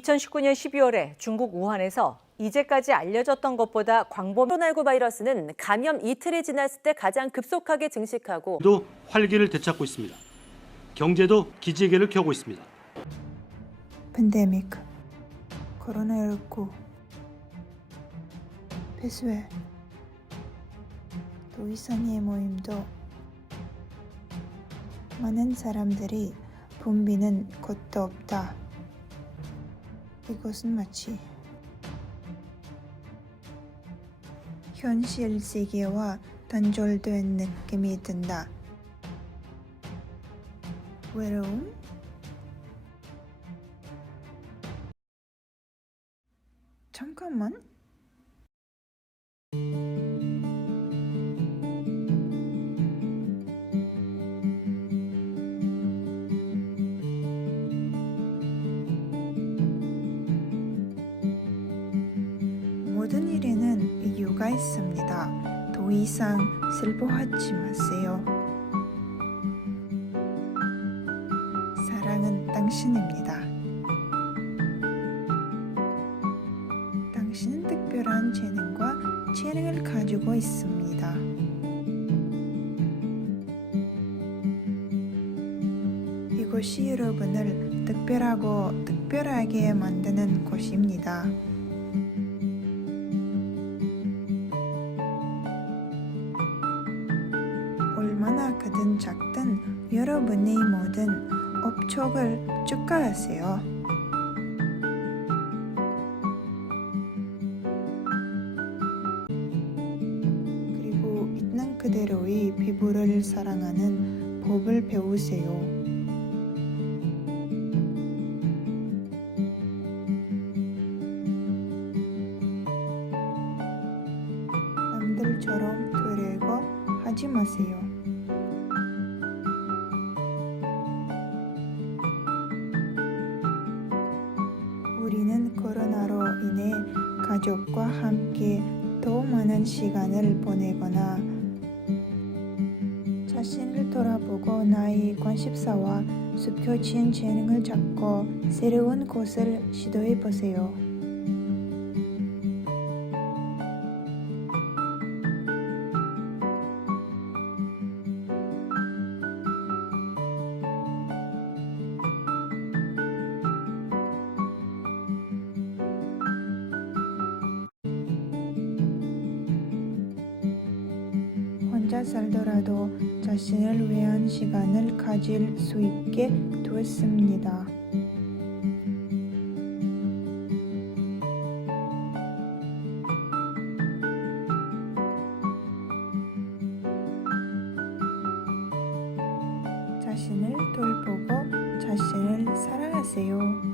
2019년 12월에 중국 우한에서 이제까지 알려졌던 것보다 광범 코로나19 바이러스는 감염 이틀이 지났을 때 가장 급속하게 증식하고 도 활기를 되찾고 있습니다. 경제도 기지개를 켜고 있습니다. 팬데믹 코로나19 배수해 더 이상의 모임도 많은 사람들이 붐비는 곳도 없다. 이것은 마치 현실 세계와 단절된 느낌이 든다. 외로움? 잠깐만. 이유가 있습니다. 더 이상 슬퍼하지 마세요. 사랑은 당신입니다. 당신은 특별한 재능과 재능을 가지고 있습니다. 이곳이 여러분을 특별하고 특별하게 만드는 곳입니다. 크든 작든 여러분의 모든 업적을 축하하세요. 그리고 있는 그대로의 피부를 사랑하는 법을 배우세요. 남들처럼 되려고 하지 마세요. 코로나로 인해 가족과 함께 더 많은 시간을 보내거나 자신을 돌아보고 나의 관심사와 숨겨진 재능을 찾고 새로운 곳을 시도해 보세요. 혼자 살더라도 자신을 위한 시간을 가질 수 있게 되었습니다. 자신을 돌보고 자신을 사랑하세요.